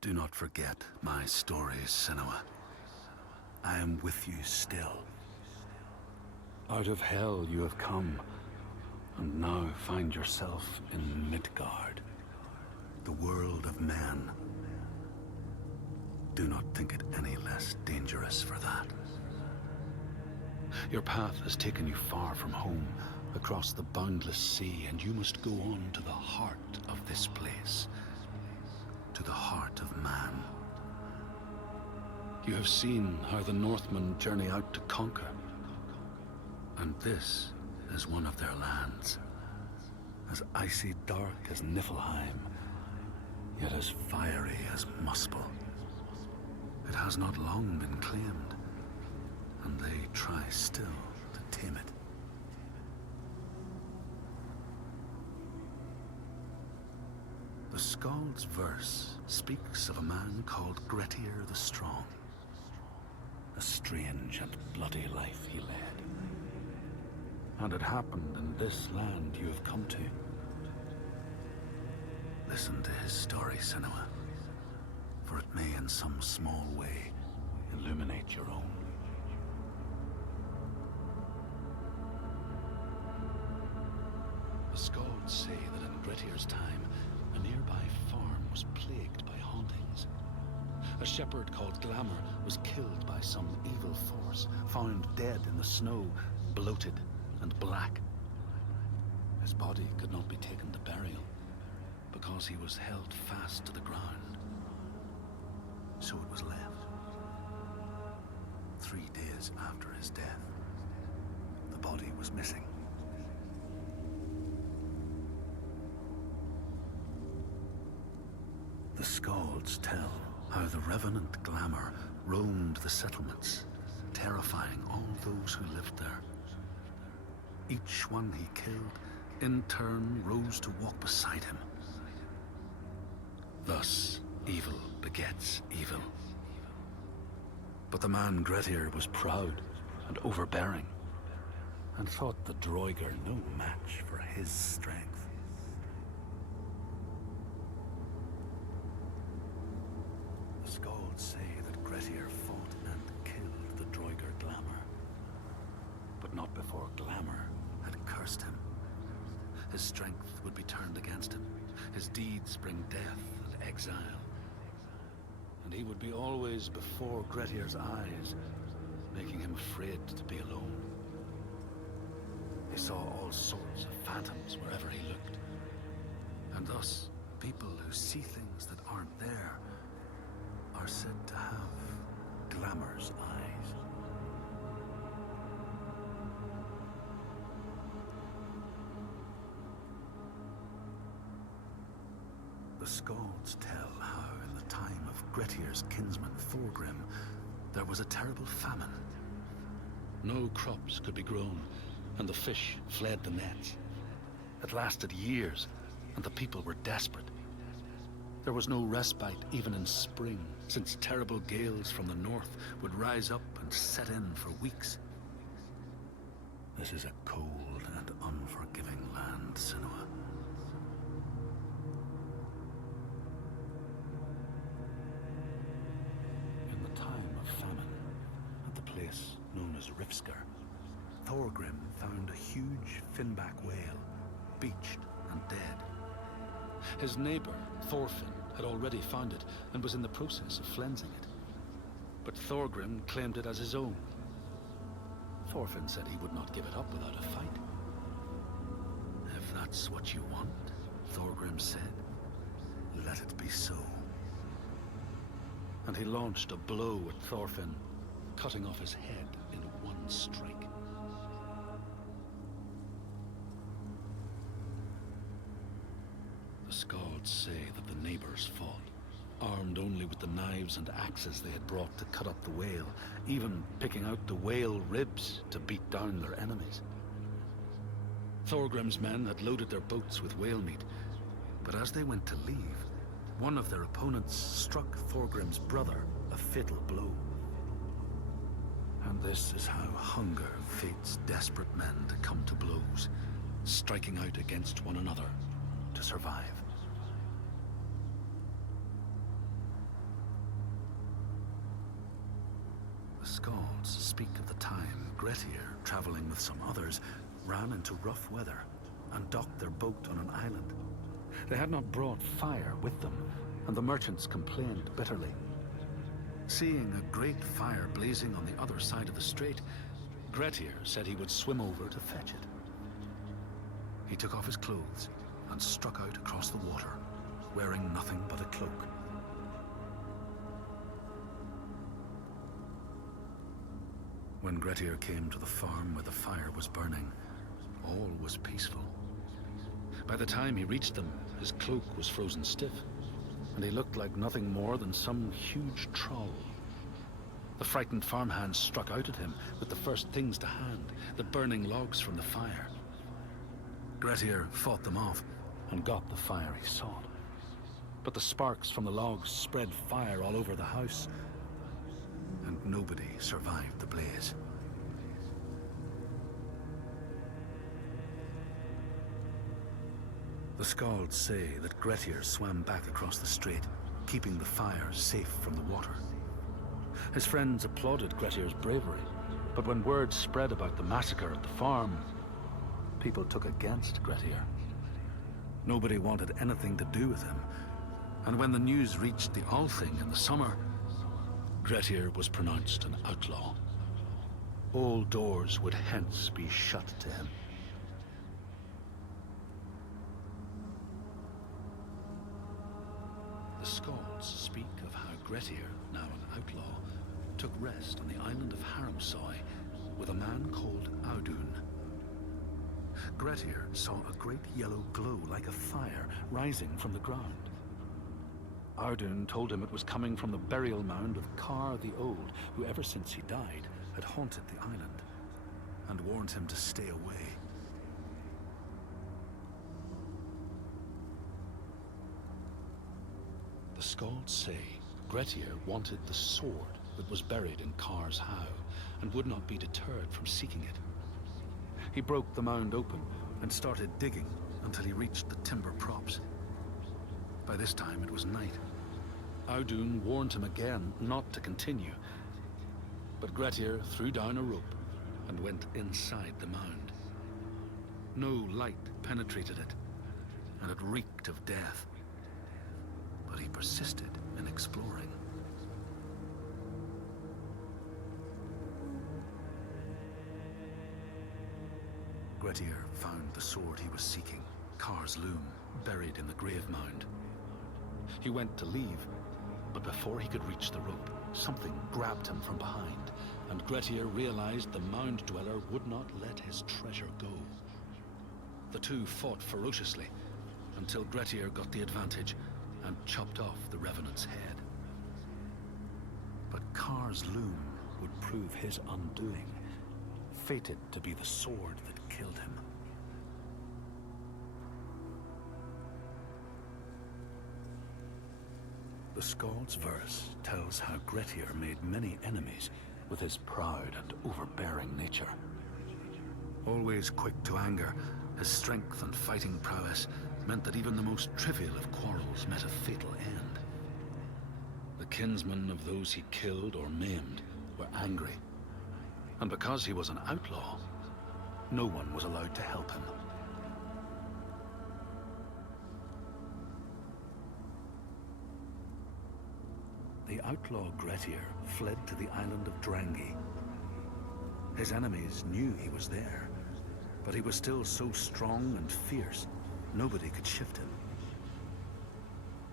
Do not forget my stories, Senua. I am with you still. Out of hell you have come, and now find yourself in Midgard, the world of men. Do not think it any less dangerous for that. Your path has taken you far from home, across the boundless sea, and you must go on to the heart of this place, to the heart of man. You have seen how the Northmen journey out to conquer, and this is one of their lands, as icy dark as Niflheim, yet as fiery as Muspel. It has not long been claimed, and they try still to tame it. The Skald's verse speaks of a man called Grettir the Strong. A strange and bloody life he led. And it happened in this land you have come to. Listen to his story, Senua, for it may in some small way illuminate your own. The Skalds say that in Grettir's time, a nearby farm was plagued by hauntings. A shepherd called Glamour was killed by some evil force, found dead in the snow, bloated and black. His body could not be taken to burial, because he was held fast to the ground. So it was left. 3 days after his death, the body was missing. The Skalds tell how the revenant Glamour roamed the settlements, terrifying all those who lived there. Each one he killed, in turn, rose to walk beside him. Thus, evil begets evil. But the man Grettir was proud and overbearing, and thought the Droiger no match for his strength. The Skalds say that Grettir fought and killed the Droiger Glamour, but not before Glamour had cursed him. His strength would be turned against him, his deeds bring death and exile, and he would be always before Grettir's eyes, making him afraid to be alone. He saw all sorts of phantoms wherever he looked, and thus people who see things that aren't there are said to have Glamour's eyes. The Skalds tell how in the time of Grettir's kinsman Thorgrim, there was a terrible famine. No crops could be grown, and the fish fled the nets. It lasted years, and the people were desperate. There was no respite even in spring, since terrible gales from the north would rise up and set in for weeks. This is a cold and unforgiving land, Senua. In the time of famine, at the place known as Rifskar, Thorgrim found a huge finback whale, beached and dead. His neighbor, Thorfinn, had already found it and was in the process of flensing it. But Thorgrim claimed it as his own. Thorfinn said he would not give it up without a fight. If that's what you want, Thorgrim said, let it be so. And he launched a blow at Thorfinn, cutting off his head in one strike. The Skalds say that the neighbors fought, armed only with the knives and axes they had brought to cut up the whale, even picking out the whale ribs to beat down their enemies. Thorgrim's men had loaded their boats with whale meat, but as they went to leave, one of their opponents struck Thorgrim's brother a fatal blow. And this is how hunger fates desperate men to come to blows, striking out against one another to survive. Skalds speak of the time Grettir, traveling with some others, ran into rough weather and docked their boat on an island. They had not brought fire with them, and the merchants complained bitterly. Seeing a great fire blazing on the other side of the strait, Grettir said he would swim over to fetch it. He took off his clothes and struck out across the water, wearing nothing but a cloak. When Grettir came to the farm where the fire was burning, all was peaceful. By the time he reached them, his cloak was frozen stiff, and he looked like nothing more than some huge troll. The frightened farmhands struck out at him with the first things to hand, the burning logs from the fire. Grettir fought them off and got the fire he sought. But the sparks from the logs spread fire all over the house, and nobody survived the blaze. The Skalds say that Grettir swam back across the strait, keeping the fire safe from the water. His friends applauded Grettir's bravery, but when word spread about the massacre at the farm, people took against Grettir. Nobody wanted anything to do with him, and when the news reached the Althing in the summer, Grettir was pronounced an outlaw. All doors would hence be shut to him. The Skalds speak of how Grettir, now an outlaw, took rest on the island of Haramsoy with a man called Audun. Grettir saw a great yellow glow like a fire rising from the ground. Audun told him it was coming from the burial mound of Kar the Old, who ever since he died had haunted the island, and warned him to stay away. The Skalds say Grettir wanted the sword that was buried in Kar's howe, and would not be deterred from seeking it. He broke the mound open and started digging until he reached the timber props. By this time it was night. Audun warned him again not to continue, but Grettir threw down a rope and went inside the mound. No light penetrated it, and it reeked of death. But he persisted in exploring. Grettir found the sword he was seeking, Kar's loom, buried in the grave mound. He went to leave, but before he could reach the rope, something grabbed him from behind, and Grettir realized the mound dweller would not let his treasure go. The two fought ferociously until Grettir got the advantage and chopped off the revenant's head. But Kar's loom would prove his undoing, fated to be the sword that killed him. The Skald's verse tells how Grettir made many enemies with his proud and overbearing nature. Always quick to anger, his strength and fighting prowess meant that even the most trivial of quarrels met a fatal end. The kinsmen of those he killed or maimed were angry, and because he was an outlaw, no one was allowed to help him. The outlaw Grettir fled to the island of Drangi. His enemies knew he was there, but he was still so strong and fierce, nobody could shift him.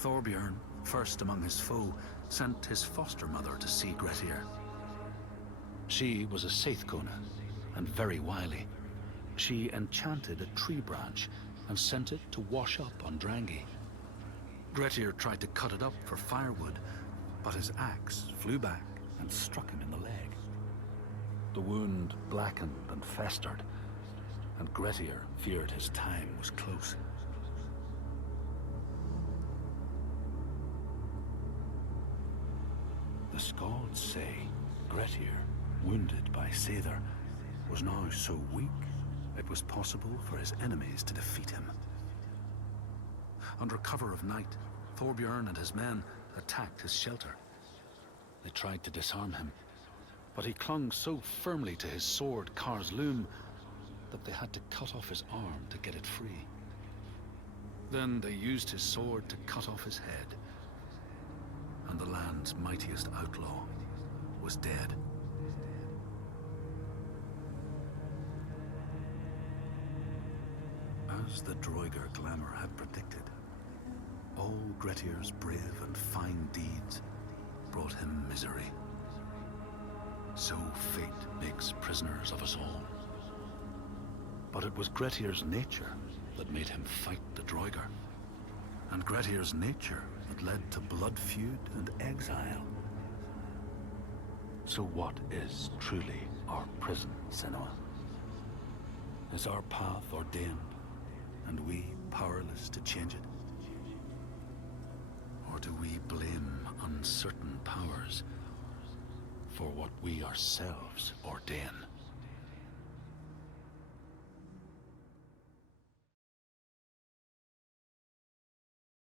Thorbjorn, first among his foe, sent his foster mother to see Grettir. She was a Seithkona and very wily. She enchanted a tree branch and sent it to wash up on Drangi. Grettir tried to cut it up for firewood, but his axe flew back and struck him in the leg. The wound blackened and festered, and Grettir feared his time was close. The Skalds say Grettir, wounded by Seithr, was now so weak it was possible for his enemies to defeat him. Under cover of night, Thorbjorn and his men attacked his shelter. They tried to disarm him, but he clung so firmly to his sword, Kar's loom, that they had to cut off his arm to get it free. Then they used his sword to cut off his head, and the land's mightiest outlaw was dead. As the Droiger glamour had predicted, all Grettir's brave and fine deeds brought him misery. So fate makes prisoners of us all. But it was Grettir's nature that made him fight the Droiger, and Grettir's nature that led to blood feud and exile. So what is truly our prison, Senua? Is our path ordained, and we powerless to change it? Or do we blame uncertain powers for what we ourselves ordain?